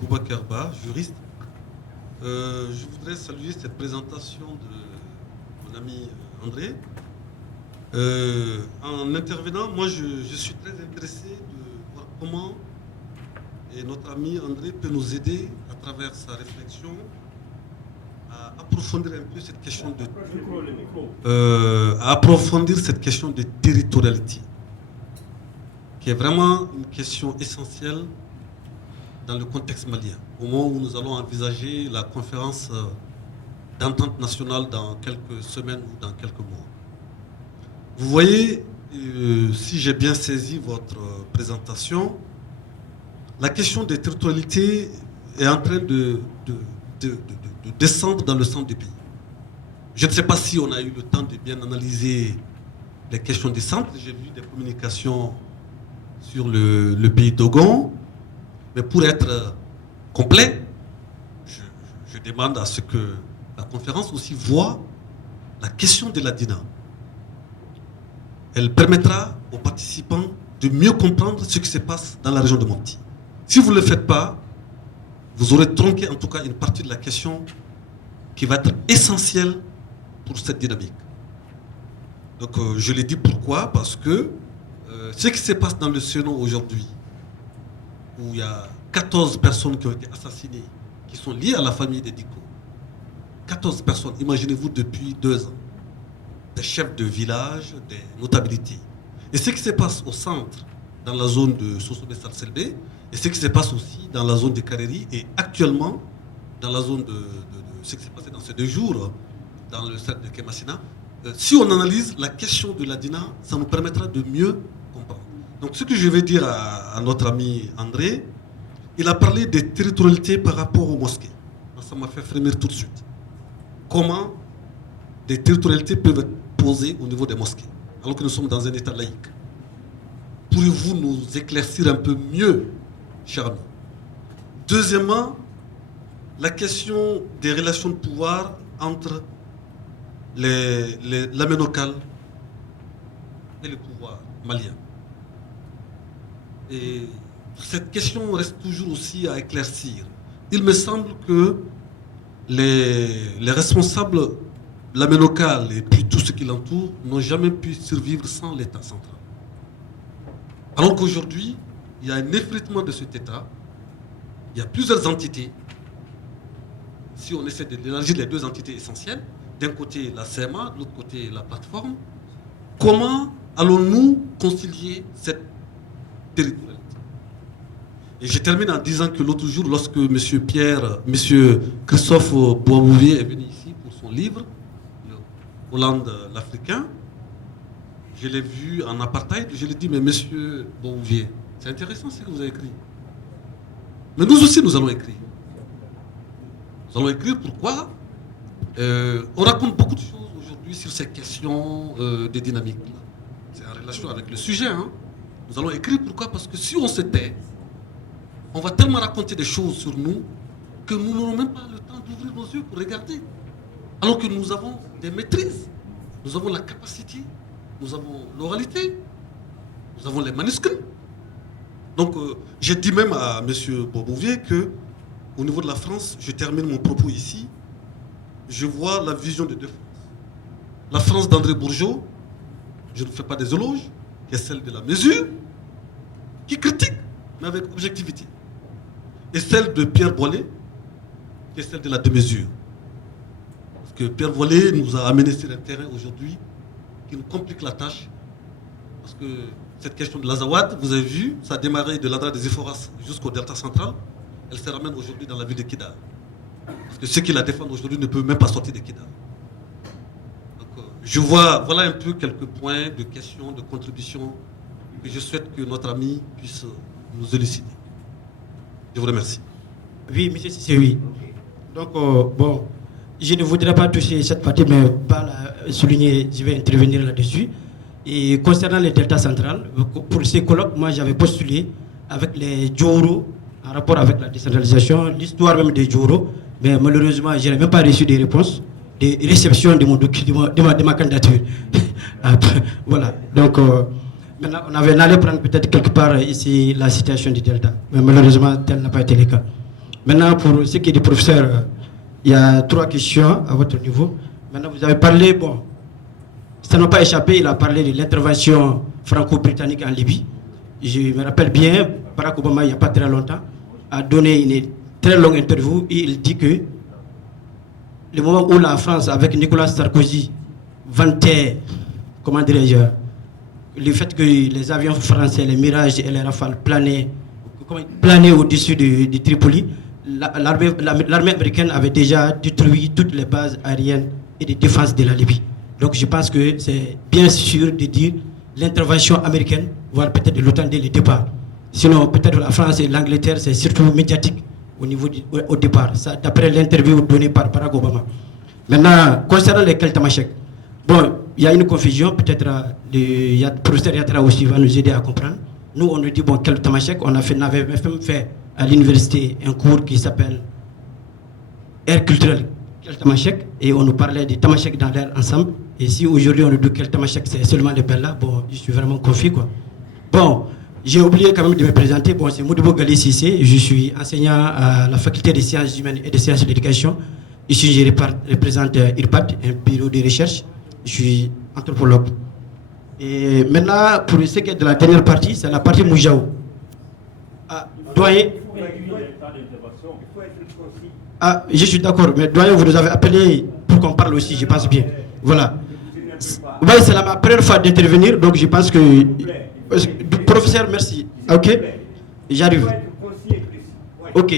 Boubacar Ba, juriste. Je voudrais saluer cette présentation de mon ami André. En intervenant, moi je suis très intéressé de voir comment notre ami André peut nous aider à travers sa réflexion à approfondir un peu cette question de territorialité, qui est vraiment une question essentielle dans le contexte malien, au moment où nous allons envisager la conférence d'entente nationale dans quelques semaines ou dans quelques mois. Vous voyez, si j'ai bien saisi votre présentation, la question des territorialités est en train de descendre dans le centre du pays. Je ne sais pas si on a eu le temps de bien analyser les questions des centres. J'ai vu des communications sur le pays d'Ogon. Mais pour être complet, je demande à ce que la conférence aussi voit la question de la DINA. Elle permettra aux participants de mieux comprendre ce qui se passe dans la région de Mopti. Si vous ne le faites pas, vous aurez tronqué en tout cas une partie de la question qui va être essentielle pour cette dynamique. Donc je l'ai dit pourquoi, parce que ce qui se passe dans le Sénat aujourd'hui, où il y a 14 personnes qui ont été assassinées, qui sont liées à la famille des Diko. 14 personnes, imaginez-vous, depuis 2 ans. Des chefs de village, des notabilités. Et ce qui se passe au centre, dans la zone de Sosobé-Salselbe, et ce qui se passe aussi dans la zone de Kareri, et actuellement, dans la zone de ce qui s'est passé dans ces 2 jours, dans le cercle de Kemassina, si on analyse la question de la DINA, ça nous permettra de mieux comprendre. Donc ce que je vais dire à notre ami André, il a parlé des territorialités par rapport aux mosquées. Ça m'a fait frémir tout de suite. Comment des territorialités peuvent être posées au niveau des mosquées, alors que nous sommes dans un État laïque? Pourriez-vous nous éclaircir un peu mieux, cher ami? Deuxièmement, la question des relations de pouvoir entre l'armée locale et le pouvoir malien. Et cette question reste toujours aussi à éclaircir. Il me semble que les responsables de l'armée locale et puis tout ce qui l'entoure n'ont jamais pu survivre sans l'État central. Alors qu'aujourd'hui, il y a un effritement de cet État, il y a plusieurs entités. Si on essaie d'élargir les 2 entités essentielles, d'un côté la CMA, de l'autre côté la plateforme, comment allons-nous concilier cette territorialité? Et je termine en disant que l'autre jour, lorsque M. Christophe Boisbouvier est venu ici pour son livre, Hollande l'Africain, je l'ai vu en apartheid, je lui ai dit, mais M. Boisbouvier, c'est intéressant ce que vous avez écrit. Mais nous aussi, nous allons écrire. Nous allons écrire pourquoi on raconte beaucoup de choses aujourd'hui sur ces questions de dynamique. C'est en relation avec le sujet. Hein. Nous allons écrire pourquoi? Parce que si on se tait, on va tellement raconter des choses sur nous que nous n'aurons même pas le temps d'ouvrir nos yeux pour regarder. Alors que nous avons des maîtrises, nous avons la capacité, nous avons l'oralité, nous avons les manuscrits. Donc j'ai dit même à M. Boisbouvier qu'au niveau de la France, je termine mon propos ici, je vois la vision de 2 France. La France d'André Bourgeot, je ne fais pas des éloges, qui est celle de la mesure, qui critique, mais avec objectivité. Et celle de Pierre Boilet, qui est celle de la démesure. Parce que Pierre Boilet nous a amené sur un terrain aujourd'hui qui nous complique la tâche. Parce que cette question de l'Azawad, vous avez vu, ça a démarré de l'Adra des Ephoras jusqu'au Delta central. Elle se ramène aujourd'hui dans la ville de Kidal. Parce que ceux qui la défendent aujourd'hui ne peuvent même pas sortir de Kidal. Donc, je vois, voilà un peu quelques points de questions, de contributions que je souhaite que notre ami puisse nous élucider. Je vous remercie. Oui, monsieur Sissé, oui. Donc, bon, je ne voudrais pas toucher cette partie, mais pas la souligner, je vais intervenir là-dessus. Et concernant les deltas centrales, pour ces colloques, moi j'avais postulé avec les Djoro, en rapport avec la décentralisation, l'histoire même des Djoro, mais malheureusement, je n'ai même pas reçu des réponses, des réceptions de ma candidature. Voilà, donc, Maintenant, on allait prendre peut-être quelque part ici la situation du Delta, mais malheureusement, tel n'a pas été le cas. Maintenant, pour ce qui est du professeur, il y a 3 questions à votre niveau. Maintenant, vous avez parlé, bon, ça n'a pas échappé, il a parlé de l'intervention franco-britannique en Libye. Je me rappelle bien, Barack Obama, il n'y a pas très longtemps, a donné une très longue interview et il dit que le moment où la France, avec Nicolas Sarkozy, vantait, comment dirais-je, le fait que les avions français, les Mirage et les Rafale planaient au-dessus de Tripoli, l'armée américaine avait déjà détruit toutes les bases aériennes et de défense de la Libye. Donc je pense que c'est bien sûr de dire l'intervention américaine, voire peut-être de l'OTAN dès le départ. Sinon, peut-être la France et l'Angleterre, c'est surtout médiatique au départ, d'après l'interview donnée par Barack Obama. Maintenant, concernant les Keltamachek, bon, il y a une confusion, peut-être le professeur Yatra aussi va nous aider à comprendre. Nous, on nous dit, bon, Keltamachek, on avait même fait à l'université un cours qui s'appelle Air culturel Keltamachek, et on nous parlait des Tamashek dans l'air ensemble. Et si aujourd'hui on nous dit Keltamachek, c'est seulement les Bella, bon, je suis vraiment confus, quoi. Bon, j'ai oublié quand même de me présenter. Bon, c'est Modibo Gali Sissé. Je suis enseignant à la faculté des sciences humaines et des sciences de l'éducation. Ici, je représente IRPAD, un bureau de recherche. Je suis anthropologue. Et maintenant, pour ce qui est de la dernière partie, c'est la partie Moujao. Ah, doyen. Ah, je suis d'accord, mais doyen, vous nous avez appelé pour qu'on parle aussi, je pense bien. Voilà. Oui, c'est ma première fois d'intervenir, donc je pense que... Professeur, merci. Ok, j'arrive. Ok.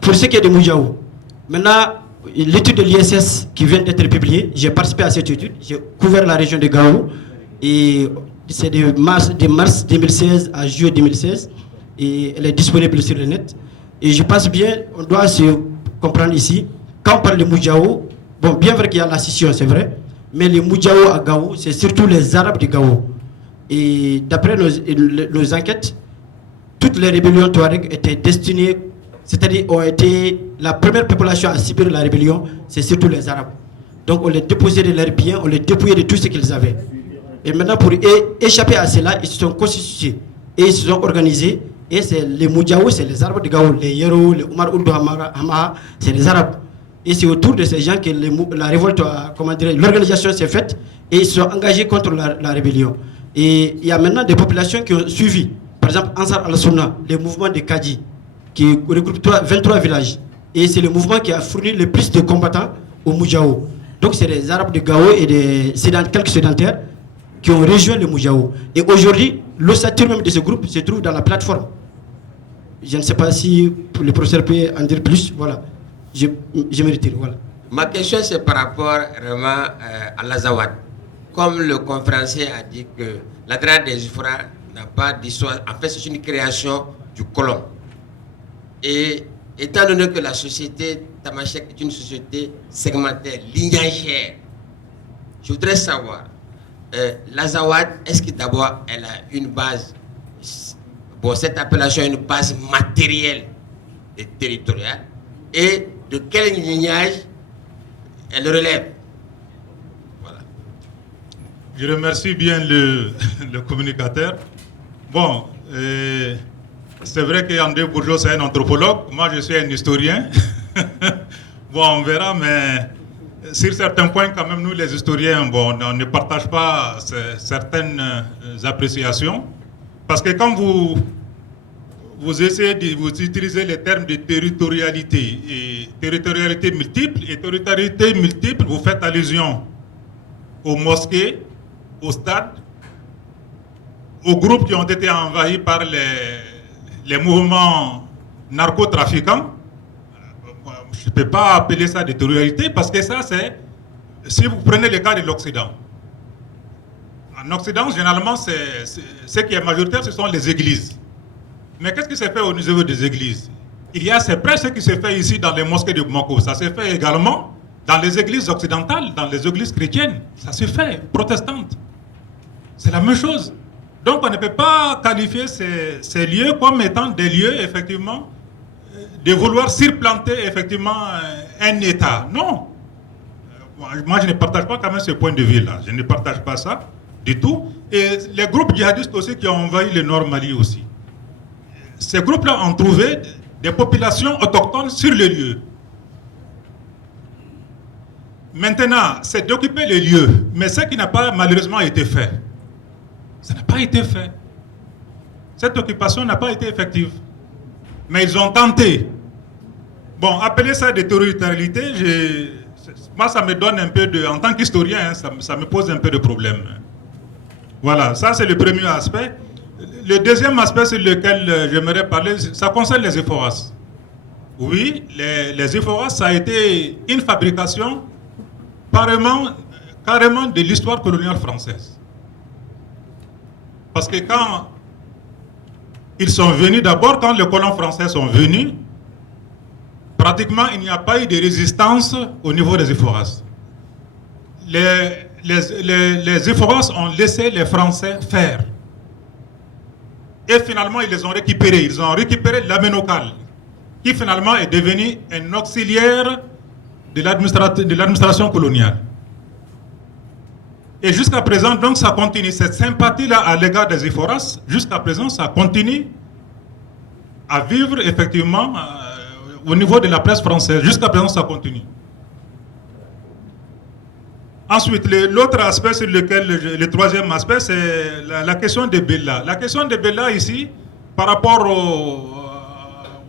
Pour ce qui est de Moujao, maintenant, l'étude de l'ISS qui vient d'être publiée, j'ai participé à cette étude, j'ai couvert la région de Gao, et c'est de mars 2016 à juillet 2016, et elle est disponible sur le net. Et je pense bien, on doit se comprendre ici, quand on parle de Moujao, bon, bien vrai qu'il y a la scission, c'est vrai, mais les Moujao à Gao, c'est surtout les Arabes de Gao. Et d'après nos enquêtes, toutes les rébellions Touareg étaient destinées, c'est-à-dire ont été la première population à subir la rébellion, c'est surtout les Arabes. Donc on les déposait de leurs biens, on les dépouillait de tout ce qu'ils avaient. Et maintenant pour échapper à cela, ils se sont constitués et ils se sont organisés. Et c'est les Moudjaou, c'est les Arabes de Gao, les Yero, les Omar Ould Hamaha, c'est les Arabes. Et c'est autour de ces gens que la révolte, l'organisation s'est faite et ils se sont engagés contre la rébellion. Et il y a maintenant des populations qui ont suivi. Par exemple, Ansar al-Sunna, le mouvement de Kadi, qui regroupe 23 villages. Et c'est le mouvement qui a fourni le plus de combattants au Moudjaou. Donc c'est les Arabes de Gao et quelques sédentaires qui ont rejoint le Moudjaou. Et aujourd'hui, l'ossature même de ce groupe se trouve dans la plateforme. Je ne sais pas si le professeur peut en dire plus. Voilà. Je me retire. Voilà. Ma question, c'est par rapport vraiment à l'Azawad. Comme le conférencier a dit que la Drade des Ifra n'a pas d'histoire, en fait, c'est une création du colon. Et étant donné que la société Tamashek est une société segmentaire, lignagère, je voudrais savoir, l'Azawad, est-ce que d'abord elle a une base, bon, cette appellation a une base matérielle et territoriale, et de quel lignage elle relève? Voilà. Je remercie bien le communicateur. Bon, c'est vrai qu'André Bourgeot, c'est un anthropologue. Moi, je suis un historien. Bon, on verra, mais sur certains points, quand même, nous, les historiens, bon, on ne partage pas certaines appréciations. Parce que quand vous essayez de vous utiliser les termes de territorialité et territorialité multiple, vous faites allusion aux mosquées, aux stades, aux groupes qui ont été envahis par les mouvements narcotrafiquants. Je ne peux pas appeler ça de territorialité parce que ça, c'est... Si vous prenez le cas de l'Occident, en Occident, généralement, ce qui est majoritaire, ce sont les églises. Mais qu'est-ce qui s'est fait au niveau des églises? C'est presque ce qui s'est fait ici dans les mosquées de Bamako. Ça s'est fait également dans les églises occidentales, dans les églises chrétiennes. Ça s'est fait, protestantes. C'est la même chose. Donc on ne peut pas qualifier ces lieux comme étant des lieux, effectivement, de vouloir surplanter, effectivement, un État. Non. Moi, je ne partage pas quand même ce point de vue-là. Je ne partage pas ça du tout. Et les groupes djihadistes aussi qui ont envahi le nord Mali aussi. Ces groupes-là ont trouvé des populations autochtones sur les lieux. Maintenant, c'est d'occuper les lieux, mais ce qui n'a pas malheureusement été fait. Ça n'a pas été fait. Cette occupation n'a pas été effective. Mais ils ont tenté. Bon, appeler ça des territorialités, moi ça me donne un peu de... En tant qu'historien, hein, ça me pose un peu de problème. Voilà, ça c'est le premier aspect. Le deuxième aspect sur lequel j'aimerais parler, ça concerne les EFORAS. Oui, les EFORAS, ça a été une fabrication carrément de l'histoire coloniale française. Parce que quand ils sont venus, d'abord quand les colons français sont venus, pratiquement il n'y a pas eu de résistance au niveau des EFORAS. Les EFORAS ont laissé les Français faire. Et finalement, ils les ont récupérés. Ils ont récupéré l'Aménocal, qui finalement est devenu un auxiliaire de l'administration coloniale. Et jusqu'à présent, donc, ça continue. Cette sympathie-là à l'égard des EFORAS, jusqu'à présent, ça continue à vivre effectivement au niveau de la presse française. Jusqu'à présent, ça continue. Ensuite, l'autre aspect sur lequel, le troisième aspect, c'est la question des Bella. La question des Bella ici, par rapport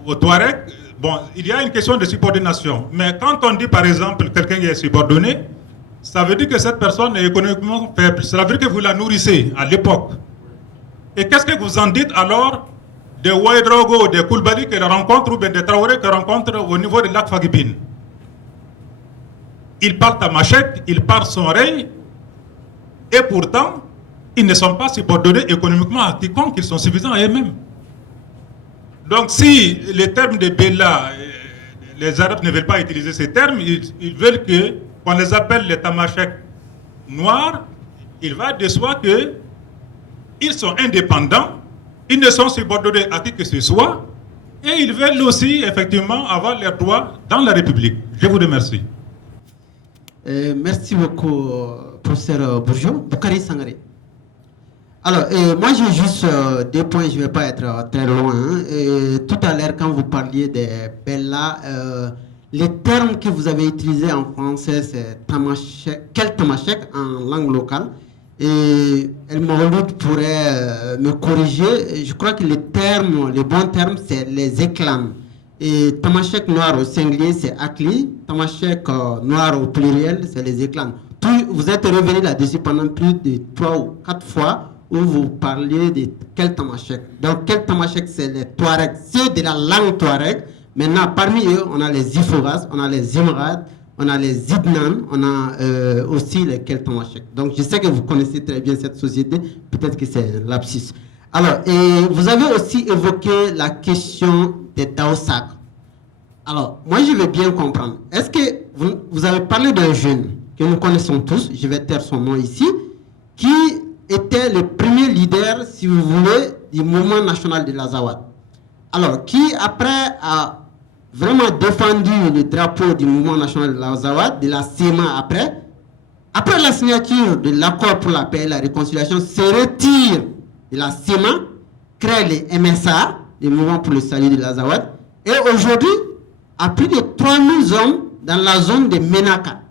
au Touareg, bon, il y a une question de subordination. Mais quand on dit, par exemple, quelqu'un qui est subordonné, ça veut dire que cette personne est économiquement faible. Ça veut dire que vous la nourrissez à l'époque. Et qu'est-ce que vous en dites alors des Ouaïdrogo, des Koulibaly qu'elle rencontre, ou bien des Traoré qu'elle rencontre au niveau du lac Fagibine? Ils parlent tamashek, ils parlent sonrei, et pourtant, ils ne sont pas subordonnés économiquement à quiconque, ils sont suffisants à eux-mêmes. Donc si les termes de Bella, les Arabes ne veulent pas utiliser ces termes, ils veulent qu'on les appelle les tamashek noirs, il va de soi qu'ils sont indépendants, ils ne sont subordonnés à qui que ce soit, et ils veulent aussi effectivement avoir leurs droits dans la République. Je vous remercie. Merci beaucoup, professeur Bourgeot. Boukari Sangaré. Alors, moi j'ai juste deux points, je ne vais pas être très loin. Tout à l'heure, quand vous parliez des Bella, les termes que vous avez utilisés en français, c'est tamashek, quel tamashek en langue locale. Et El Mouloud pourrait me corriger. Je crois que les bons termes, c'est les éclams. Et tamashek noir au singulier, c'est akli. Tamashek noir au pluriel, c'est les éclams. Vous êtes revenu là-dessus pendant plus de 3 ou 4 fois où vous parliez de quel tamashek. Donc, quel tamashek, c'est les Touaregs, ceux de la langue Touareg. Maintenant, parmi eux, on a les Iforas, on a les Imrad, on a les Idnan, on a aussi les Keltamashek. Donc, je sais que vous connaissez très bien cette société. Peut-être que c'est un lapsus. Alors, vous avez aussi évoqué la question des Daosak. Alors, moi, je veux bien comprendre. Est-ce que vous avez parlé d'un jeune que nous connaissons tous, je vais taire son nom ici, qui était le premier leader, si vous voulez, du mouvement national de l'Azawad. Alors, qui après a vraiment défendu le drapeau du mouvement national de l'Azawad, de la CEMA après la signature de l'accord pour la paix et la réconciliation, se retire de la CEMA, crée les MSA, le mouvement pour le salut de l'Azawad, et aujourd'hui, a plus de 3000 hommes dans la zone de Menaka.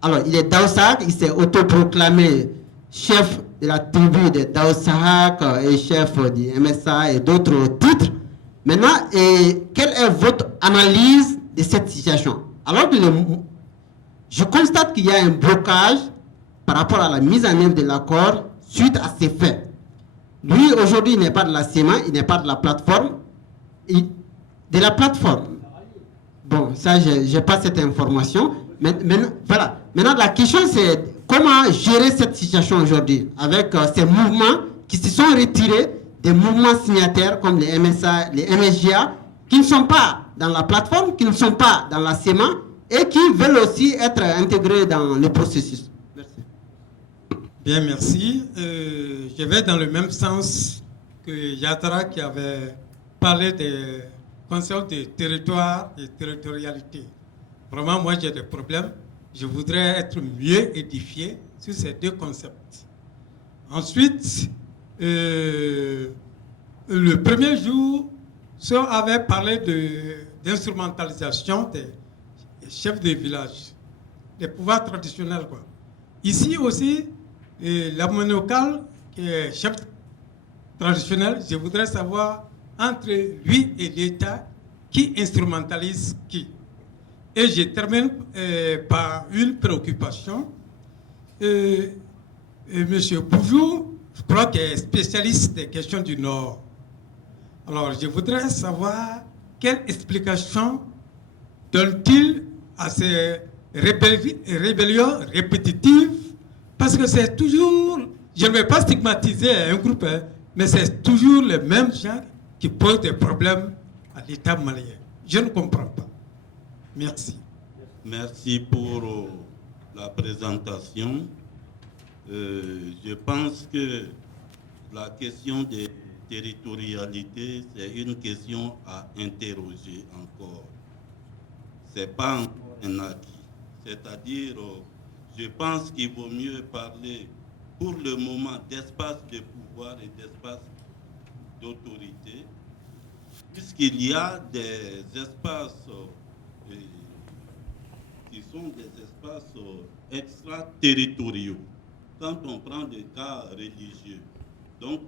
Alors, il est Daosak, il s'est autoproclamé chef de la tribu de Daosak et chef du MSA et d'autres titres. Maintenant, quelle est votre analyse de cette situation? Alors que je constate qu'il y a un blocage par rapport à la mise en œuvre de l'accord suite à ces faits. Lui, aujourd'hui, il n'est pas de la CEMA, il n'est pas de la plateforme. De la plateforme. Bon, ça, je n'ai pas cette information. Mais, voilà. Maintenant, la question, c'est comment gérer cette situation aujourd'hui avec ces mouvements qui se sont retirés des mouvements signataires comme les MSA, les MSGA, qui ne sont pas dans la plateforme, qui ne sont pas dans la CEMA et qui veulent aussi être intégrés dans le processus. Merci. Bien, merci. Je vais dans le même sens que Yatara qui avait parlé des concepts de territoire et territorialité. Vraiment, moi, j'ai des problèmes. Je voudrais être mieux édifié sur ces deux concepts. Ensuite, le premier jour, on avait parlé d'instrumentalisation des chefs de village, des pouvoirs traditionnels, quoi. Ici aussi, la monocale, qui est chef traditionnel, je voudrais savoir entre lui et l'État qui instrumentalise qui. Et je termine par une préoccupation. Monsieur Bourjou, je crois qu'il est spécialiste des questions du Nord. Alors, je voudrais savoir quelle explication donne-t-il à ces rébellions répétitives, parce que c'est toujours, je ne vais pas stigmatiser un groupe, mais c'est toujours les mêmes gens qui posent des problèmes à l'État malien. Je ne comprends pas. Merci. Merci pour la présentation. Je pense que la question des territorialités, c'est une question à interroger encore. Ce n'est pas encore un acquis. C'est-à-dire, je pense qu'il vaut mieux parler pour le moment d'espace de pouvoir et d'espace d'autorité, puisqu'il y a des espaces qui sont des espaces extraterritoriaux. Quand on prend des cas religieux, donc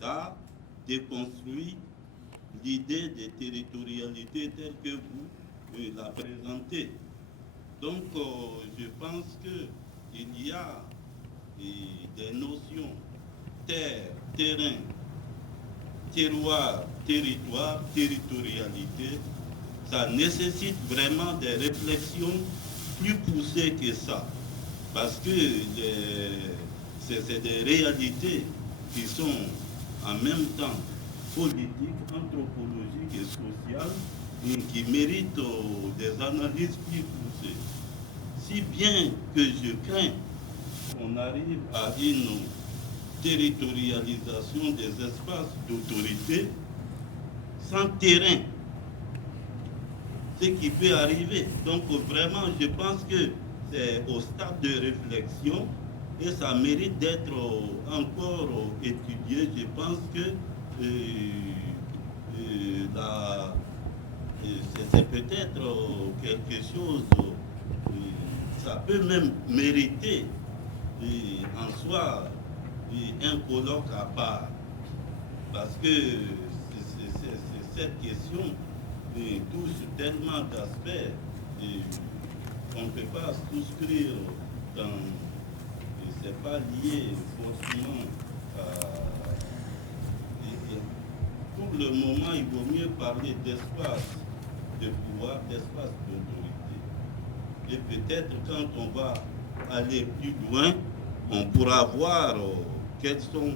ça déconstruit l'idée de territorialité telle que vous la présentez. Donc je pense qu'il y a des notions terre, terrain, terroir, territoire, territorialité. Ça nécessite vraiment des réflexions plus poussées que ça. Parce que c'est des réalités qui sont en même temps politiques, anthropologiques et sociales et qui méritent des analyses plus poussées. Si bien que je crains qu'on arrive à une territorialisation des espaces d'autorité sans terrain, ce qui peut arriver. Donc vraiment, je pense que c'est au stade de réflexion et ça mérite d'être encore étudié. Je pense que c'est peut-être quelque chose, ça peut même mériter en soi un colloque à part, parce que cette question touche tellement d'aspects. On ne peut pas souscrire dans... Ce n'est pas lié forcément à... Pour le moment, il vaut mieux parler d'espace de pouvoir, d'espace d'autorité. Et peut-être quand on va aller plus loin, on pourra voir quels sont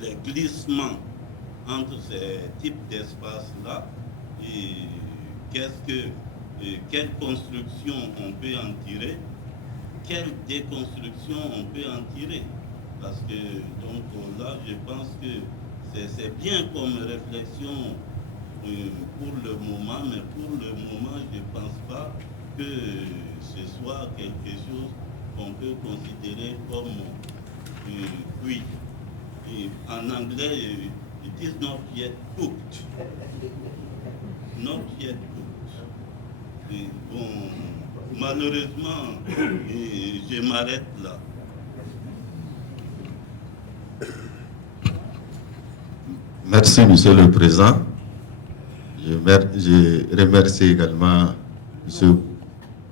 les glissements entre ces types d'espaces-là et quelle construction on peut en tirer, quelle déconstruction on peut en tirer. Parce que donc là, je pense que c'est bien comme réflexion pour le moment, mais pour le moment, je ne pense pas que ce soit quelque chose qu'on peut considérer comme cuit. Et en anglais, it is not yet cooked. Not yet cooked. Et bon, malheureusement, je m'arrête là. Merci, Monsieur le Président. Je remercie également M.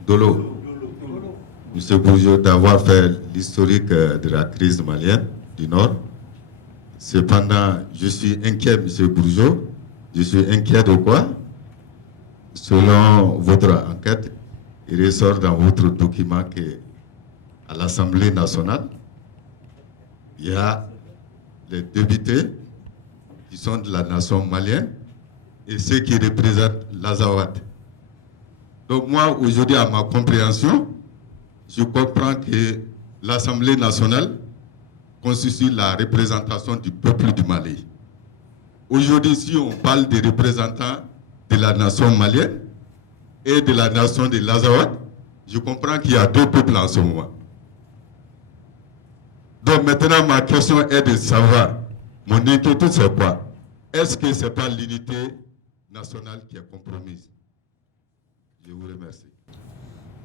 Dolo, M. Bourjou, d'avoir fait l'historique de la crise malienne du Nord. Cependant, je suis inquiet, M. Bourjou. Je suis inquiet de quoi? Selon votre enquête, il ressort dans votre document qu'à l'Assemblée nationale, il y a les députés qui sont de la nation malienne et ceux qui représentent l'Azawad. Donc moi, aujourd'hui, à ma compréhension, je comprends que l'Assemblée nationale constitue la représentation du peuple du Mali. Aujourd'hui, si on parle des représentants de la nation malienne et de la nation de l'Azawad, je comprends qu'il y a deux peuples en ce moment. Donc maintenant, ma question est de savoir, mon inquiétude c'est quoi? Est-ce que ce n'est pas l'unité nationale qui est compromise? Je vous remercie.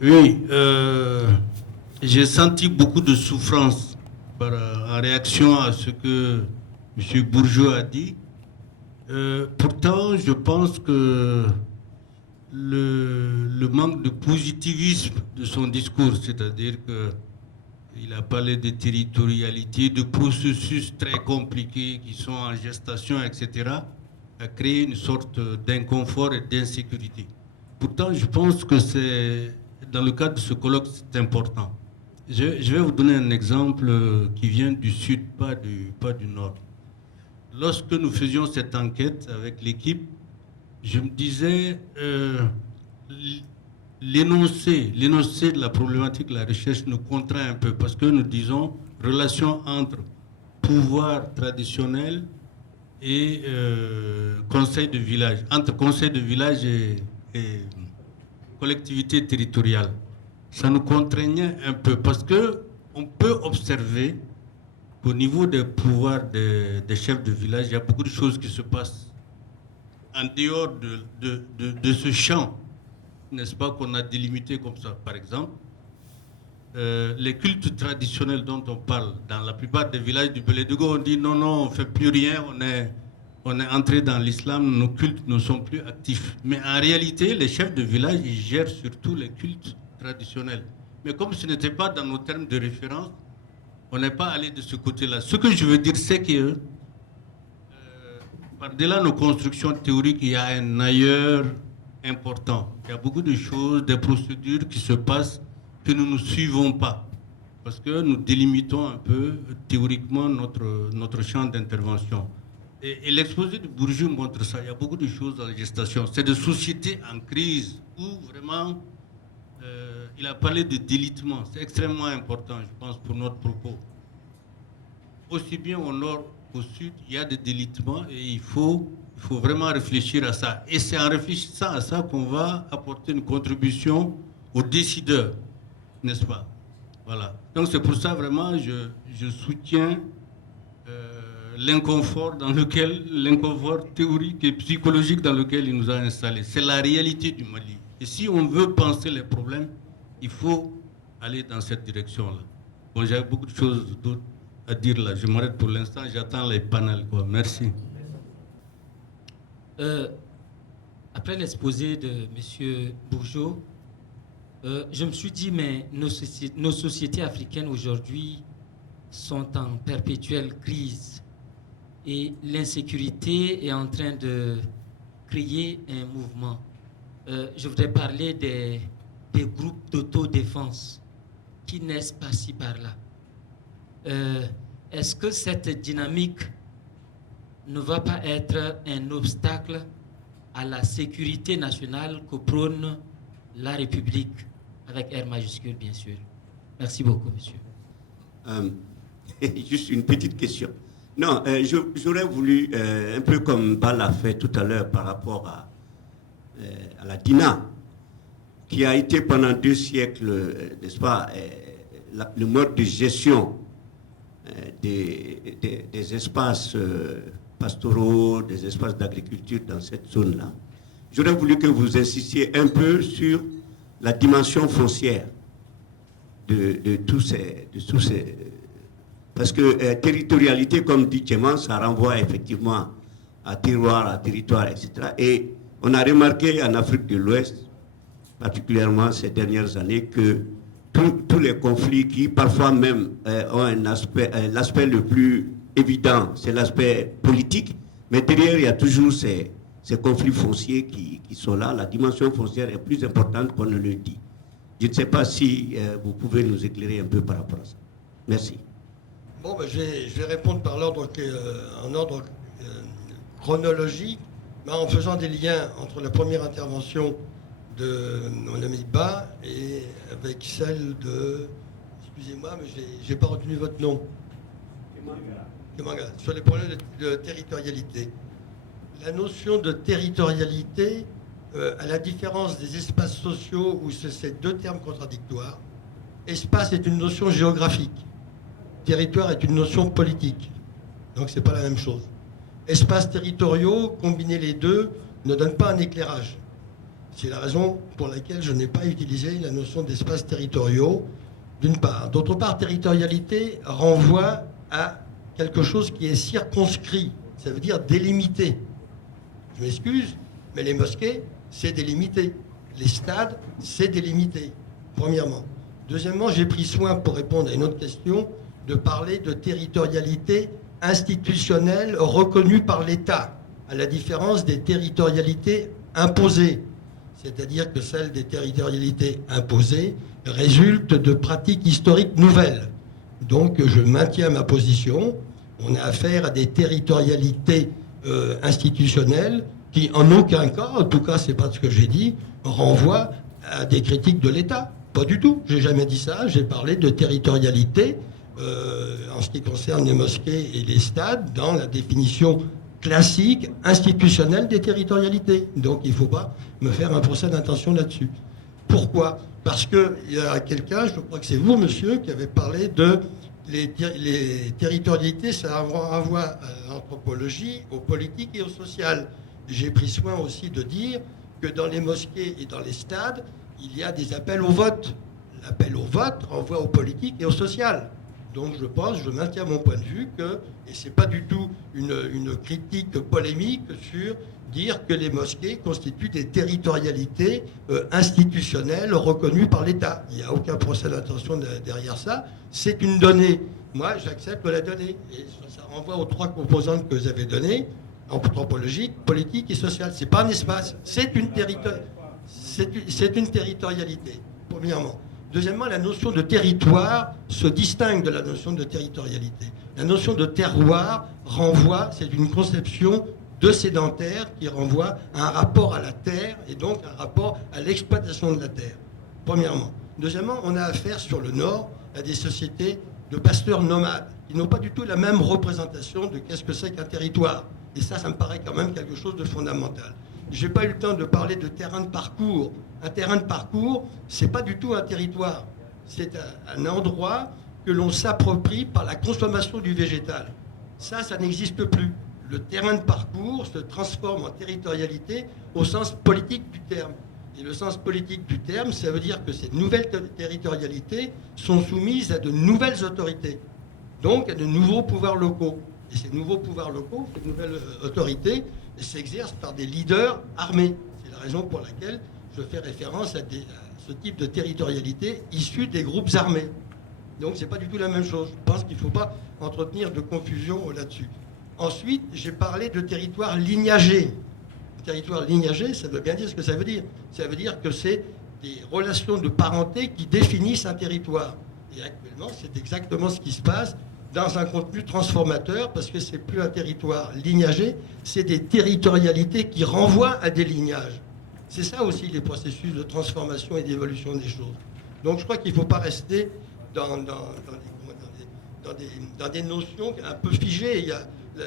Oui, j'ai senti beaucoup de souffrance en réaction à ce que M. Bourgeot a dit. Pourtant, je pense que le manque de positivisme de son discours, c'est-à-dire qu'il a parlé de territorialité, de processus très compliqués qui sont en gestation, etc., a créé une sorte d'inconfort et d'insécurité. Pourtant, je pense que c'est, dans le cadre de ce colloque, c'est important. Je vais vous donner un exemple qui vient du sud, pas du nord. Lorsque nous faisions cette enquête avec l'équipe, je me disais, l'énoncé de la problématique de la recherche nous contraint un peu, parce que nous disons relation entre pouvoir traditionnel et conseil de village, entre conseil de village et collectivité territoriale. Ça nous contraignait un peu parce qu'on peut observer qu'au niveau des pouvoirs des chefs de village, il y a beaucoup de choses qui se passent en dehors de ce champ, n'est-ce pas, qu'on a délimité comme ça. Par exemple, les cultes traditionnels dont on parle, dans la plupart des villages du Beledego, on dit non, on ne fait plus rien, on est entré dans l'islam, nos cultes ne sont plus actifs. Mais en réalité, les chefs de village, ils gèrent surtout les cultes traditionnels. Mais comme ce n'était pas dans nos termes de référence, on n'est pas allé de ce côté-là. Ce que je veux dire, c'est que par-delà nos constructions théoriques, il y a un ailleurs important. Il y a beaucoup de choses, des procédures qui se passent que nous ne suivons pas. Parce que nous délimitons un peu théoriquement notre champ d'intervention. Et l'exposé de Bourgeot montre ça. Il y a beaucoup de choses dans la gestation. C'est des sociétés en crise où vraiment il a parlé de délitement. C'est extrêmement important, je pense, pour notre propos. Aussi bien au nord qu'au sud, il y a des délitements et il faut vraiment réfléchir à ça. Et c'est en réfléchissant à ça qu'on va apporter une contribution aux décideurs, n'est-ce pas? Voilà. Donc c'est pour ça vraiment je soutiens l'inconfort théorique et psychologique dans lequel il nous a installés. C'est la réalité du Mali. Et si on veut penser les problèmes, il faut aller dans cette direction-là. Bon, j'ai beaucoup de choses d'autres à dire là. Je m'arrête pour l'instant, j'attends les panels, quoi. Merci. Après l'exposé de M. Bourgeot, je me suis dit, mais nos sociétés africaines aujourd'hui sont en perpétuelle crise et l'insécurité est en train de créer un mouvement. Je voudrais parler des groupes d'autodéfense qui naissent par-ci, par-là. Est-ce que cette dynamique ne va pas être un obstacle à la sécurité nationale que prône la République, avec R majuscule, bien sûr? Merci beaucoup, monsieur. Juste une petite question. Non, j'aurais voulu, un peu comme Bal a fait tout à l'heure par rapport à la DINA, qui a été pendant 2 siècles, n'est-ce pas, le mode de gestion des espaces pastoraux, des espaces d'agriculture dans cette zone-là. J'aurais voulu que vous insistiez un peu sur la dimension foncière de tous ces... Parce que territorialité, comme dit Tcheman, ça renvoie effectivement à terroir, à territoire, etc. Et on a remarqué en Afrique de l'Ouest, particulièrement ces dernières années, que tous les conflits qui parfois même ont un aspect, l'aspect le plus évident, c'est l'aspect politique, mais derrière il y a toujours ces conflits fonciers qui sont là. La dimension foncière est plus importante qu'on ne le dit. Je ne sais pas si vous pouvez nous éclairer un peu par rapport à ça. Merci. Bon, ben, je vais répondre par l'ordre en ordre chronologique, mais en faisant des liens entre la première intervention de mon ami Ba et avec celle de... Excusez-moi, mais je n'ai pas retenu votre nom. Kemanga. Sur les problèmes de territorialité. La notion de territorialité, à la différence des espaces sociaux où c'est 2 termes contradictoires, espace est une notion géographique. Territoire est une notion politique. Donc, ce n'est pas la même chose. Espaces territoriaux, combiner les deux, ne donne pas un éclairage. C'est la raison pour laquelle je n'ai pas utilisé la notion d'espaces territoriaux, d'une part. D'autre part, territorialité renvoie à quelque chose qui est circonscrit, ça veut dire délimité. Je m'excuse, mais les mosquées, c'est délimité. Les stades, c'est délimité, premièrement. Deuxièmement, j'ai pris soin, pour répondre à une autre question, de parler de territorialité institutionnelle reconnue par l'État, à la différence des territorialités imposées. C'est-à-dire que celles des territorialités imposées résultent de pratiques historiques nouvelles. Donc je maintiens ma position. On a affaire à des territorialités institutionnelles qui, en aucun cas, en tout cas c'est pas ce que j'ai dit, renvoient à des critiques de l'État. Pas du tout, j'ai jamais dit ça. J'ai parlé de territorialité en ce qui concerne les mosquées et les stades dans la définition classique, institutionnelle des territorialités. Donc il ne faut pas me faire un procès d'intention là-dessus. Pourquoi ? Parce qu'il y a quelqu'un, je crois que c'est vous, monsieur, qui avez parlé de les territorialités, ça renvoie à l'anthropologie, aux politiques et au social. J'ai pris soin aussi de dire que dans les mosquées et dans les stades, il y a des appels au vote. L'appel au vote renvoie aux politiques et au social. Donc je maintiens mon point de vue que, et ce n'est pas du tout une critique polémique sur dire que les mosquées constituent des territorialités institutionnelles reconnues par l'État. Il n'y a aucun procès d'intention derrière ça. C'est une donnée. Moi, j'accepte la donnée. Et ça renvoie aux trois composantes que vous avez données, anthropologique, politique et sociale. Ce n'est pas un espace, c'est une territorialité, premièrement. Deuxièmement, la notion de territoire se distingue de la notion de territorialité. La notion de terroir renvoie, c'est une conception de sédentaire qui renvoie à un rapport à la terre et donc un rapport à l'exploitation de la terre, premièrement. Deuxièmement, on a affaire sur le nord à des sociétés de pasteurs nomades. Ils n'ont pas du tout la même représentation de qu'est-ce que c'est qu'un territoire. Et ça me paraît quand même quelque chose de fondamental. Je n'ai pas eu le temps de parler de terrain de parcours. Un terrain de parcours, ce n'est pas du tout un territoire. C'est un endroit que l'on s'approprie par la consommation du végétal. Ça n'existe plus. Le terrain de parcours se transforme en territorialité au sens politique du terme. Et le sens politique du terme, ça veut dire que ces nouvelles territorialités sont soumises à de nouvelles autorités, donc à de nouveaux pouvoirs locaux. Et ces nouveaux pouvoirs locaux, ces nouvelles autorités, s'exercent par des leaders armés. C'est la raison pour laquelle je fais référence à ce type de territorialité issue des groupes armés. Donc ce n'est pas du tout la même chose. Je pense qu'il ne faut pas entretenir de confusion là-dessus. Ensuite, j'ai parlé de territoire lignagé. Territoire lignagé, ça veut bien dire ce que ça veut dire. Ça veut dire que c'est des relations de parenté qui définissent un territoire. Et actuellement, c'est exactement ce qui se passe dans un contenu transformateur, parce que c'est plus un territoire lignagé, c'est des territorialités qui renvoient à des lignages. C'est ça aussi les processus de transformation et d'évolution des choses. Donc je crois qu'il ne faut pas rester dans des notions un peu figées.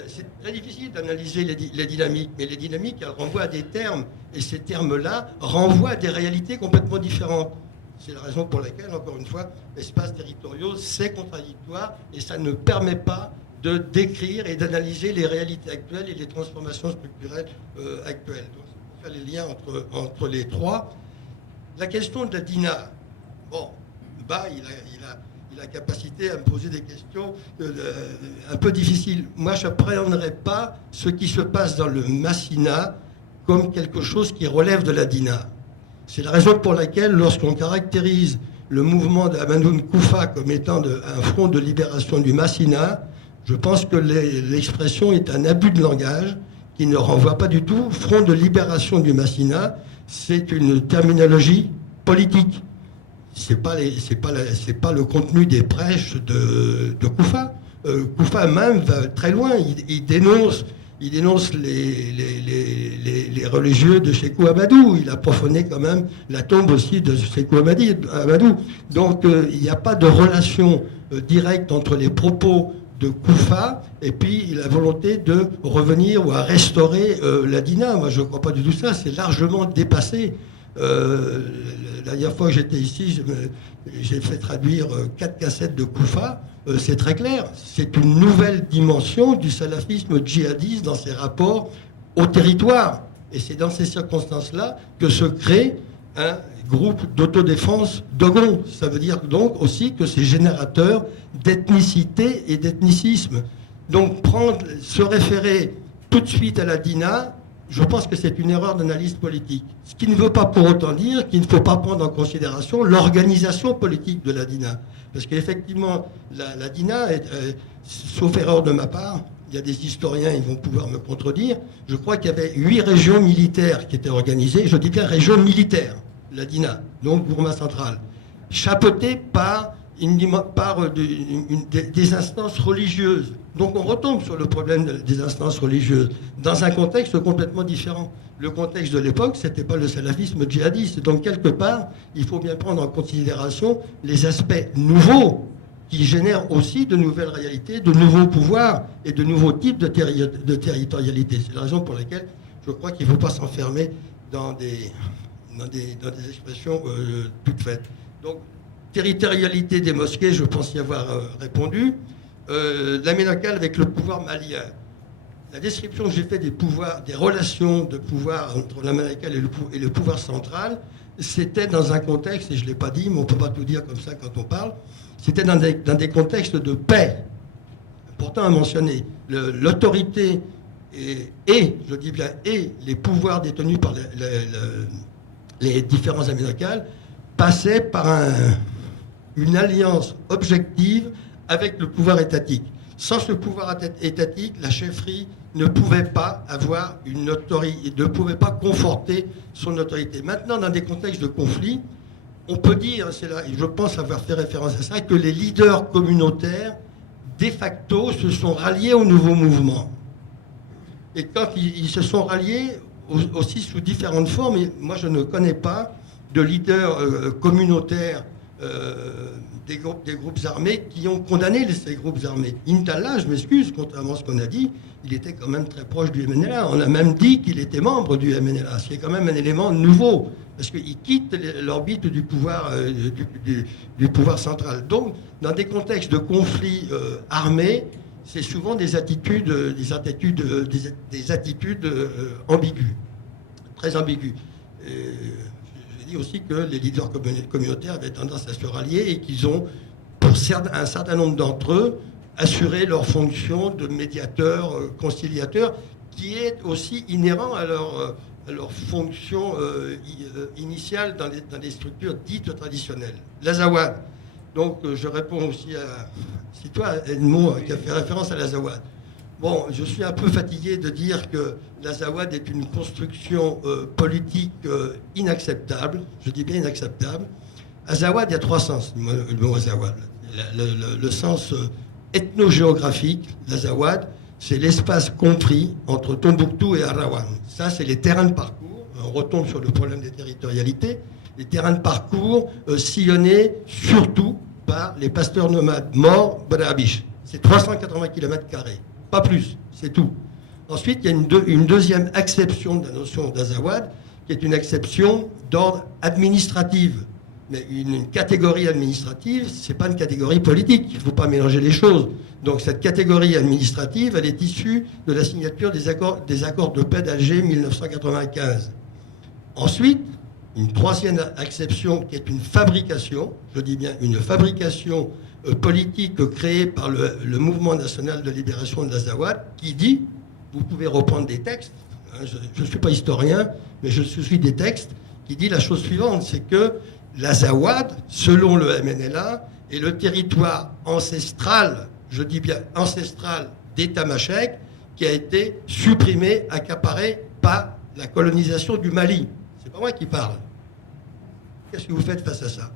C'est très difficile d'analyser les dynamiques, mais les dynamiques, elles renvoient à des termes, et ces termes-là renvoient à des réalités complètement différentes. C'est la raison pour laquelle, encore une fois, l'espace territoriaux, c'est contradictoire, et ça ne permet pas de décrire et d'analyser les réalités actuelles et les transformations structurelles actuelles. Donc, c'est pour faire les liens entre les trois. La question de la DINA, bon, il a la capacité à me poser des questions un peu difficiles. Moi, je n'appréhenderais pas ce qui se passe dans le Massina comme quelque chose qui relève de la DINA. C'est la raison pour laquelle, lorsqu'on caractérise le mouvement de Amadou Koufa comme étant un front de libération du Massina, je pense que l'expression est un abus de langage qui ne renvoie pas du tout. Front de libération du Massina, c'est une terminologie politique. C'est pas le contenu des prêches de Koufa. Koufa même va très loin. Il dénonce les religieux de Sékou Amadou. Il a profané quand même la tombe aussi de Sékou Amadou. Donc il n'y a pas de relation directe entre les propos de Koufa et puis la volonté de revenir ou à restaurer la DINA. Moi, je ne crois pas du tout ça. C'est largement dépassé. La dernière fois que j'étais ici, j'ai fait traduire 4 cassettes de Koufa. C'est très clair. C'est une nouvelle dimension du salafisme djihadiste dans ses rapports au territoire. Et c'est dans ces circonstances-là que se crée un groupe d'autodéfense dogon. Ça veut dire donc aussi que c'est générateur d'ethnicité et d'ethnicisme. Donc se référer tout de suite à la DINA, je pense que c'est une erreur d'analyse politique. Ce qui ne veut pas pour autant dire qu'il ne faut pas prendre en considération l'organisation politique de la DINA. Parce qu'effectivement, la DINA, sauf erreur de ma part, il y a des historiens, ils vont pouvoir me contredire, je crois qu'il y avait 8 régions militaires qui étaient organisées, je dis bien régions militaires, la DINA, donc Gourma centrale, chapeautées par des instances religieuses. Donc on retombe sur le problème des instances religieuses, dans un contexte complètement différent. Le contexte de l'époque, ce n'était pas le salafisme djihadiste. Donc quelque part, il faut bien prendre en considération les aspects nouveaux qui génèrent aussi de nouvelles réalités, de nouveaux pouvoirs et de nouveaux types de territorialité. C'est la raison pour laquelle je crois qu'il ne faut pas s'enfermer dans des expressions toutes faites. Donc, territorialité des mosquées, je pense y avoir répondu. L'aménacale avec le pouvoir malien. La description que j'ai faite des relations de pouvoir entre l'aménacale et le pouvoir central, c'était dans un contexte, et je ne l'ai pas dit, mais on ne peut pas tout dire comme ça quand on parle, c'était dans des contextes de paix. Important à mentionner. L'autorité je dis bien, et les pouvoirs détenus par les différents aménacales passaient par une alliance objective avec le pouvoir étatique. Sans ce pouvoir étatique, la chefferie ne pouvait pas avoir une autorité, ne pouvait pas conforter son autorité. Maintenant, dans des contextes de conflit, on peut dire, c'est là, et je pense avoir fait référence à ça, que les leaders communautaires, de facto, se sont ralliés au nouveau mouvement. Et quand ils se sont ralliés, aussi sous différentes formes, et moi je ne connais pas de leaders communautaires des groupes armés qui ont condamné ces groupes armés. Intalla, je m'excuse, contrairement à ce qu'on a dit, il était quand même très proche du MNLA. On a même dit qu'il était membre du MNLA, ce qui est quand même un élément nouveau, parce qu'il quitte l'orbite du pouvoir, du pouvoir central. Donc, dans des contextes de conflits armés, c'est souvent des attitudes ambiguës, très ambiguës. J'ai dit aussi que les leaders communautaires avaient tendance à se rallier et qu'ils ont, pour un certain nombre d'entre eux, assuré leur fonction de médiateur, conciliateur, qui est aussi inhérent à leur fonction initiale dans les structures dites traditionnelles. L'Azawad. Donc, je réponds aussi à... C'est toi, Edmond, qui a fait référence à l'Azawad. Bon, je suis un peu fatigué de dire que l'Azawad est une construction politique inacceptable. Je dis bien inacceptable. Azawad, il y a 3 sens, le mot Azawad. Le sens ethno-géographique, l'Azawad, c'est l'espace compris entre Tombouctou et Arawan. Ça, c'est les terrains de parcours. On retombe sur le problème des territorialités. Les terrains de parcours sillonnés surtout par les pasteurs nomades morts Badabish. C'est 380 km², pas plus, c'est tout. Ensuite, il y a une deuxième acception de la notion d'Azawad, qui est une acception d'ordre administratif. Mais une catégorie administrative, ce n'est pas une catégorie politique, il ne faut pas mélanger les choses. Donc cette catégorie administrative, elle est issue de la signature des accords de paix d'Alger 1995. Ensuite, une troisième acception qui est une fabrication, je dis bien une fabrication politique créée par le Mouvement national de libération de l'Azawad, qui dit, vous pouvez reprendre des textes, hein, je ne suis pas historien, mais je suis des textes, qui dit la chose suivante, c'est que l'Azawad, selon le MNLA, est le territoire ancestral, je dis bien ancestral, des Tamashek, qui a été supprimé, accaparé par la colonisation du Mali. C'est pas moi qui parle. Qu'est-ce que vous faites face à ça?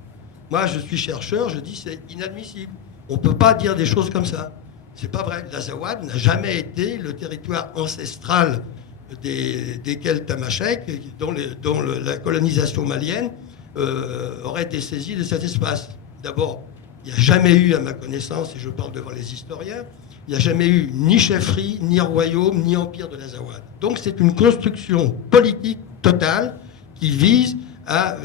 Moi, je suis chercheur, je dis c'est inadmissible. On ne peut pas dire des choses comme ça. C'est pas vrai. L'Azawad n'a jamais été le territoire ancestral desquels Tamashek, dont la colonisation malienne aurait été saisie de cet espace. D'abord, il n'y a jamais eu, à ma connaissance, et je parle devant les historiens, il n'y a jamais eu ni chefferie, ni royaume, ni empire de l'Azawad. Donc c'est une construction politique totale qui vise à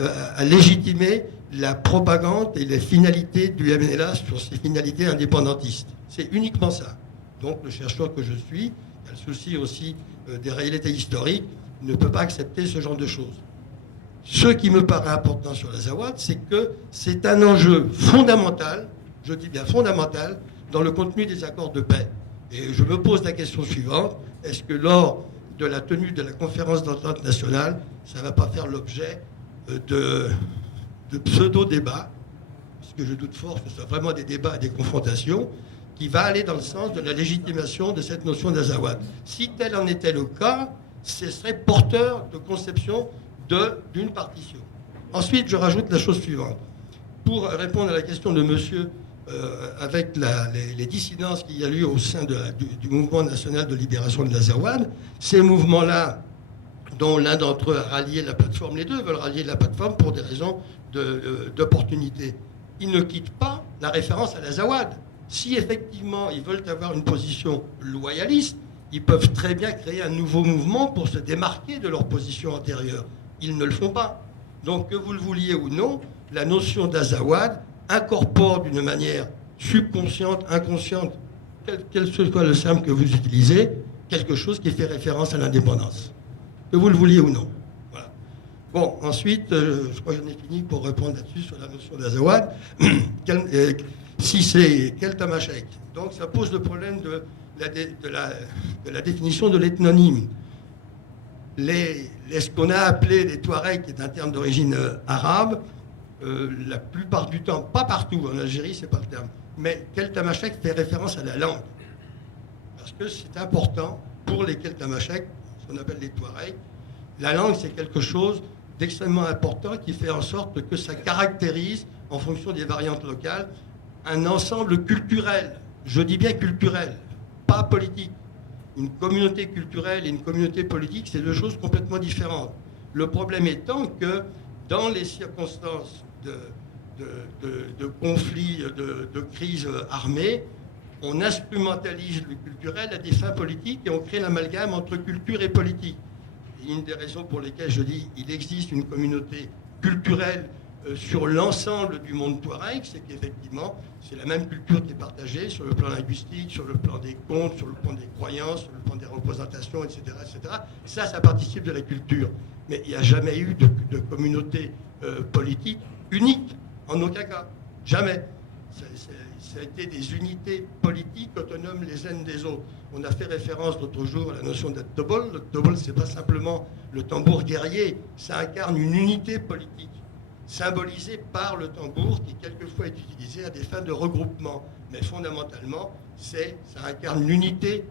légitimer la propagande et les finalités du MNLA sur ses finalités indépendantistes. C'est uniquement ça. Donc le chercheur que je suis, qui a le souci aussi des réalités historiques, ne peut pas accepter ce genre de choses. Ce qui me paraît important sur l'Azawad, c'est que c'est un enjeu fondamental, je dis bien fondamental, dans le contenu des accords de paix. Et je me pose la question suivante, est-ce que lors de la tenue de la conférence d'entente nationale, ça ne va pas faire l'objet de pseudo-débats, parce que je doute fort que ce soit vraiment des débats et des confrontations, qui va aller dans le sens de la légitimation de cette notion d'Azawad. Si tel en était le cas, ce serait porteur de conception d'une partition. Ensuite, je rajoute la chose suivante. Pour répondre à la question de monsieur, avec les dissidences qu'il y a eu au sein du mouvement national de libération de l'Azawad, ces mouvements-là, dont l'un d'entre eux a rallié la plateforme, les deux veulent rallier la plateforme pour des raisons d'opportunité. Ils ne quittent pas la référence à l'Azawad. Si effectivement ils veulent avoir une position loyaliste, ils peuvent très bien créer un nouveau mouvement pour se démarquer de leur position antérieure. Ils ne le font pas. Donc que vous le vouliez ou non, la notion d'Azawad incorpore d'une manière subconsciente, inconsciente, quel que soit le terme que vous utilisez, quelque chose qui fait référence à l'indépendance. Que vous le vouliez ou non. Voilà. Bon, ensuite, je crois que j'en ai fini pour répondre là-dessus sur la notion d'Azawad. Si c'est quel tamashek. Donc ça pose le problème de la définition de l'ethnonyme. Ce qu'on a appelé les Touaregs, qui est un terme d'origine arabe, la plupart du temps, pas partout, en Algérie, c'est pas le terme, mais quel tamashek fait référence à la langue. Parce que c'est important pour les quel tamashek, ce qu'on appelle les Touaregs. La langue, c'est quelque chose d'extrêmement important qui fait en sorte que ça caractérise, en fonction des variantes locales, un ensemble culturel. Je dis bien culturel, pas politique. Une communauté culturelle et une communauté politique, c'est deux choses complètement différentes. Le problème étant que dans les circonstances de conflits, de crises armées, on instrumentalise le culturel à des fins politiques et on crée l'amalgame entre culture et politique. Et une des raisons pour lesquelles je dis qu'il existe une communauté culturelle sur l'ensemble du monde touareg, c'est qu'effectivement, c'est la même culture qui est partagée sur le plan linguistique, sur le plan des contes, sur le plan des croyances, sur le plan des représentations, etc. etc. Ça participe de la culture. Mais il n'y a jamais eu de communauté politique unique, en aucun cas. Jamais. Ça a été des unités politiques autonomes les unes des autres. On a fait référence l'autre jour à la notion de tobol. Le tobol, ce n'est pas simplement le tambour guerrier, ça incarne une unité politique, symbolisé par le tambour qui quelquefois est utilisé à des fins de regroupement. Mais fondamentalement, ça incarne l'unité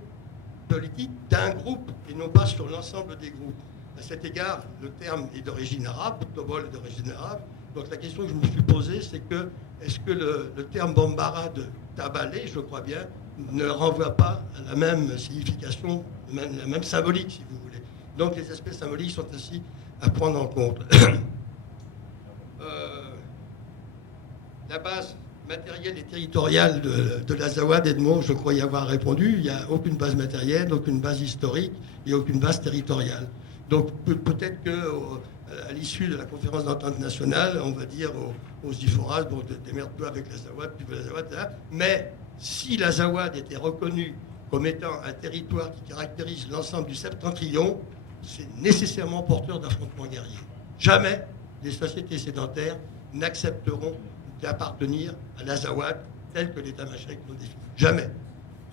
politique d'un groupe et non pas sur l'ensemble des groupes. À cet égard, le terme est d'origine arabe, tobol est d'origine arabe. Donc la question que je me suis posée, c'est que est-ce que le terme bambara de tabalé, je crois bien, ne renvoie pas à la même signification, la même symbolique, si vous voulez. Donc les aspects symboliques sont ainsi à prendre en compte. La base matérielle et territoriale de l'Azawad, Edmond, je crois y avoir répondu. Il n'y a aucune base matérielle, aucune base historique et aucune base territoriale. Donc peut-être qu'à l'issue de la conférence d'entente nationale, on va dire aux Iforas, bon, démerde-toi avec l'Azawad, tu veux l'Azawad, là. Mais si l'Azawad était reconnu comme étant un territoire qui caractérise l'ensemble du septentrion, c'est nécessairement porteur d'affrontements guerriers. Jamais les sociétés sédentaires n'accepteront d'appartenir à l'Azawad tel que les tamasheks l'ont défini. Jamais.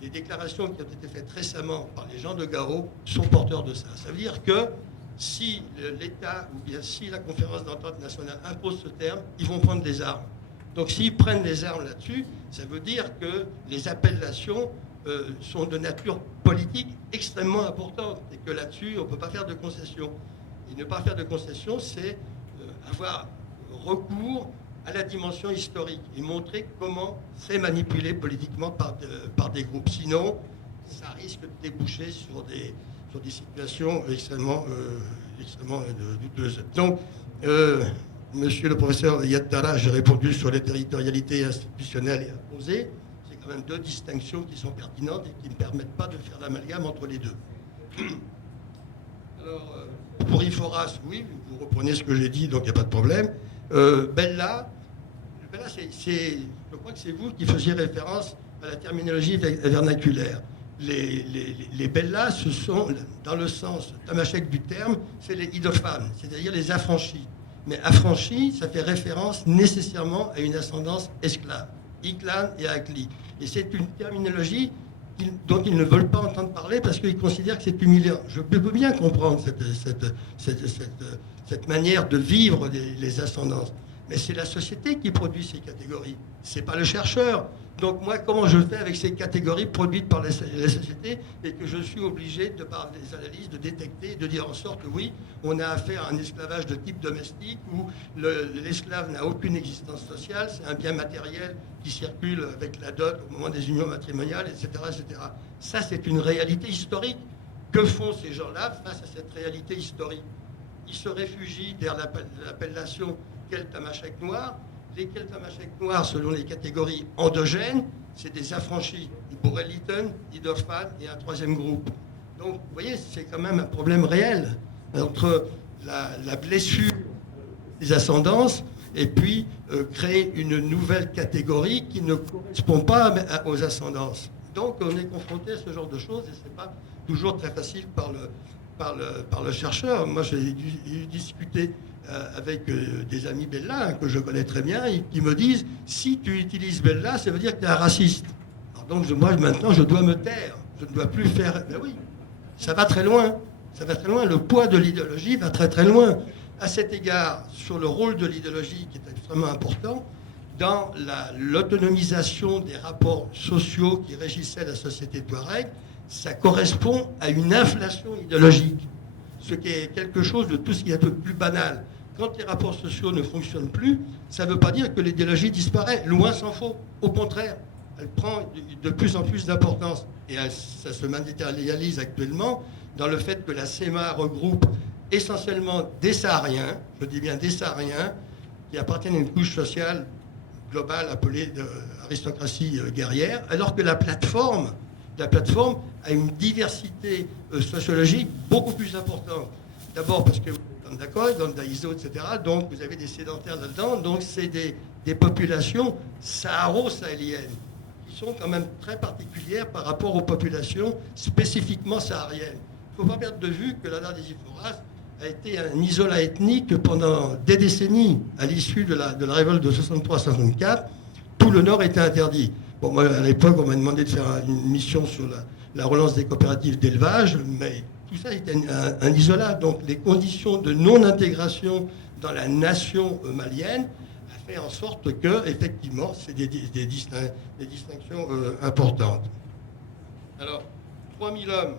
Les déclarations qui ont été faites récemment par les gens de Gao sont porteurs de ça. Ça veut dire que si l'État ou bien si la conférence d'entente nationale impose ce terme, ils vont prendre des armes. Donc s'ils prennent des armes là-dessus, ça veut dire que les appellations sont de nature politique extrêmement importante et que là-dessus, on ne peut pas faire de concessions. Et ne pas faire de concessions, c'est avoir recours à la dimension historique et montrer comment c'est manipulé politiquement par des groupes. Sinon, ça risque de déboucher sur des situations extrêmement douteuses. Donc, monsieur le professeur Yattara, j'ai répondu sur les territorialités institutionnelles et imposées. C'est quand même deux distinctions qui sont pertinentes et qui ne permettent pas de faire l'amalgame entre les deux. Alors, pour Iforas, oui, vous reprenez ce que j'ai dit, donc il n'y a pas de problème. Bella, je crois que c'est vous qui faisiez référence à la terminologie vernaculaire. Les Bellas, ce sont, dans le sens tamashek du terme, c'est les idophanes, c'est-à-dire les affranchis. Mais affranchis, ça fait référence nécessairement à une ascendance esclave, Iklan et Akli. Et c'est une terminologie dont ils ne veulent pas entendre parler parce qu'ils considèrent que c'est humiliant. Je peux bien comprendre cette manière de vivre les ascendances. Mais c'est la société qui produit ces catégories. Ce n'est pas le chercheur. Donc moi, comment je fais avec ces catégories produites par les sociétés et que je suis obligé, de par des analyses, de détecter, de dire en sorte que oui, on a affaire à un esclavage de type domestique où l'esclave n'a aucune existence sociale, c'est un bien matériel qui circule avec la dot au moment des unions matrimoniales, etc. etc. Ça, c'est une réalité historique. Que font ces gens-là face à cette réalité historique? Ils se réfugient derrière l'appellation Keltamachek noir. Les Keltamachek noirs, selon les catégories endogènes, c'est des affranchis, Boreliten, Idofan et un troisième groupe. Donc, vous voyez, c'est quand même un problème réel entre la blessure des ascendances et puis créer une nouvelle catégorie qui ne correspond pas aux ascendances. Donc, on est confronté à ce genre de choses et ce n'est pas toujours très facile par le chercheur. Moi, j'ai dû discuter avec des amis Bella que je connais très bien et qui me disent si tu utilises Bella, ça veut dire que tu es un raciste. Alors donc moi maintenant je dois me taire, je ne dois plus faire. Ben oui, ça va très loin, ça va très loin. Le poids de l'idéologie va très très loin. À cet égard, sur le rôle de l'idéologie qui est extrêmement important dans l'autonomisation des rapports sociaux qui régissaient la société touareg, ça correspond à une inflation idéologique, ce qui est quelque chose de tout ce qui est de plus banal. Quand les rapports sociaux ne fonctionnent plus, ça ne veut pas dire que l'idéologie disparaît. Loin s'en faut. Au contraire, elle prend de plus en plus d'importance. Et ça se matérialise actuellement dans le fait que la CEMA regroupe essentiellement des Sahariens, je dis bien des Sahariens, qui appartiennent à une couche sociale globale appelée aristocratie guerrière, alors que la plateforme a une diversité sociologique beaucoup plus importante. D'abord parce que dans Dakar, dans Daïso, etc., donc vous avez des sédentaires là-dedans, donc c'est des populations saharo-sahéliennes qui sont quand même très particulières par rapport aux populations spécifiquement sahariennes. Il ne faut pas perdre de vue que la Nord des Iforas a été un isolat ethnique pendant des décennies. À l'issue de la révolte de 63-64, tout le Nord était interdit. Bon, moi, à l'époque, on m'a demandé de faire une mission sur la relance des coopératives d'élevage, mais tout ça était un isolat. Donc, les conditions de non-intégration dans la nation malienne a fait en sorte que, effectivement, c'est des distinctions importantes. Alors, 3000 hommes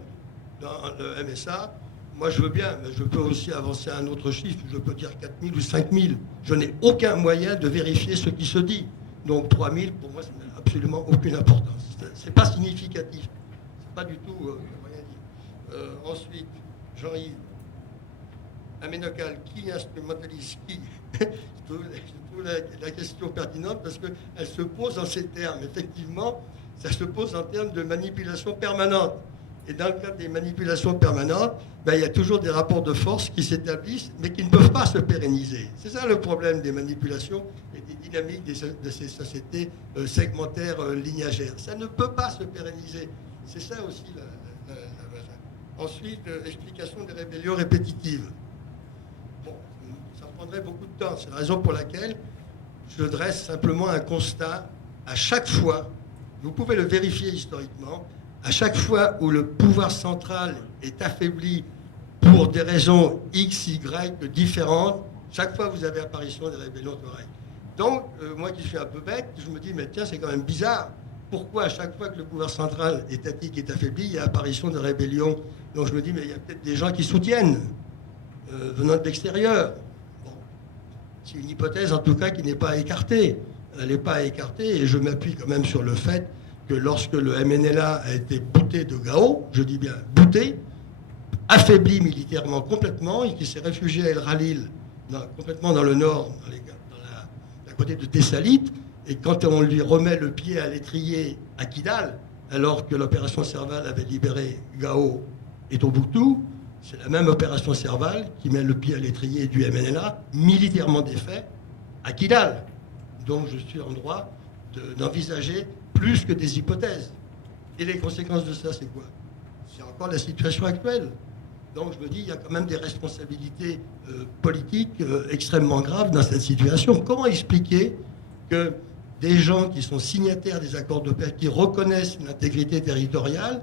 dans le MSA, moi, je veux bien, mais je peux aussi avancer un autre chiffre. Je peux dire 4000 ou 5000. Je n'ai aucun moyen de vérifier ce qui se dit. Donc, 3000, pour moi, ça n'a absolument aucune importance. Ce n'est pas significatif. Ce n'est pas du tout rien dire. Ensuite, Jean-Yves, Aménocal, qui instrumentalise qui? Je trouve la question pertinente parce qu'elle se pose en ces termes. Effectivement, ça se pose en termes de manipulation permanente. Et dans le cadre des manipulations permanentes, il y a toujours des rapports de force qui s'établissent, mais qui ne peuvent pas se pérenniser. C'est ça le problème des manipulations et des dynamiques de ces sociétés segmentaires lignagères. Ça ne peut pas se pérenniser. C'est ça aussi la Ensuite, explication des rébellions répétitives. Bon, ça prendrait beaucoup de temps. C'est la raison pour laquelle je dresse simplement un constat. À chaque fois, vous pouvez le vérifier historiquement, à chaque fois où le pouvoir central est affaibli pour des raisons X, Y différentes, chaque fois vous avez apparition des rébellions touareg. Donc, moi qui suis un peu bête, je me dis, mais tiens, c'est quand même bizarre. Pourquoi à chaque fois que le pouvoir central étatique est affaibli, il y a apparition de rébellions? Donc je me dis, mais il y a peut-être des gens qui soutiennent, venant de l'extérieur. Bon. C'est une hypothèse, en tout cas, qui n'est pas écartée. Elle n'est pas écartée, et je m'appuie quand même sur le fait que lorsque le MNLA a été bouté de Gao, je dis bien bouté, affaibli militairement complètement, et qui s'est réfugié à El Khalil, complètement dans le nord, à côté de Tessalit, et quand on lui remet le pied à l'étrier à Kidal, alors que l'opération Serval avait libéré Gao et Tombouctou, C'est la même opération Serval qui met le pied à l'étrier du MNLA, militairement défait, à Kidal. Donc je suis en droit d'envisager plus que des hypothèses. Et les conséquences de ça, c'est quoi? C'est encore la situation actuelle. Donc je me dis, il y a quand même des responsabilités politiques extrêmement graves dans cette situation. Comment expliquer que des gens qui sont signataires des accords de paix, qui reconnaissent l'intégrité territoriale,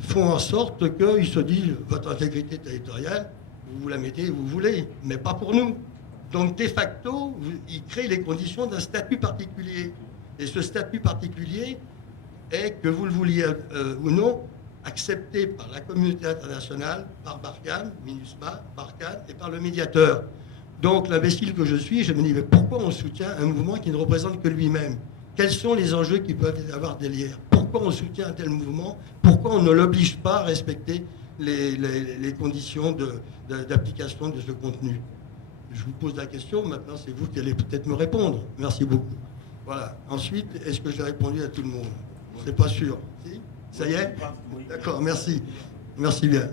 font en sorte qu'ils se disent, votre intégrité territoriale, vous la mettez où vous voulez, mais pas pour nous. Donc de facto, ils créent les conditions d'un statut particulier. Et ce statut particulier est, que vous le vouliez ou non, accepté par la communauté internationale, par Barkhane, MINUSMA, Barkhane et par le médiateur. Donc l'imbécile que je suis, je me dis, mais pourquoi on soutient un mouvement qui ne représente que lui-même? Quels sont les enjeux qui peuvent y avoir derrière? Pourquoi on soutient un tel mouvement? Pourquoi on ne l'oblige pas à respecter les conditions d'application de ce contenu? Je vous pose la question, maintenant c'est vous qui allez peut-être me répondre. Merci beaucoup. Voilà. Ensuite, est-ce que j'ai répondu à tout le monde? C'est pas sûr. Si? Ça y est? D'accord, merci. Merci bien.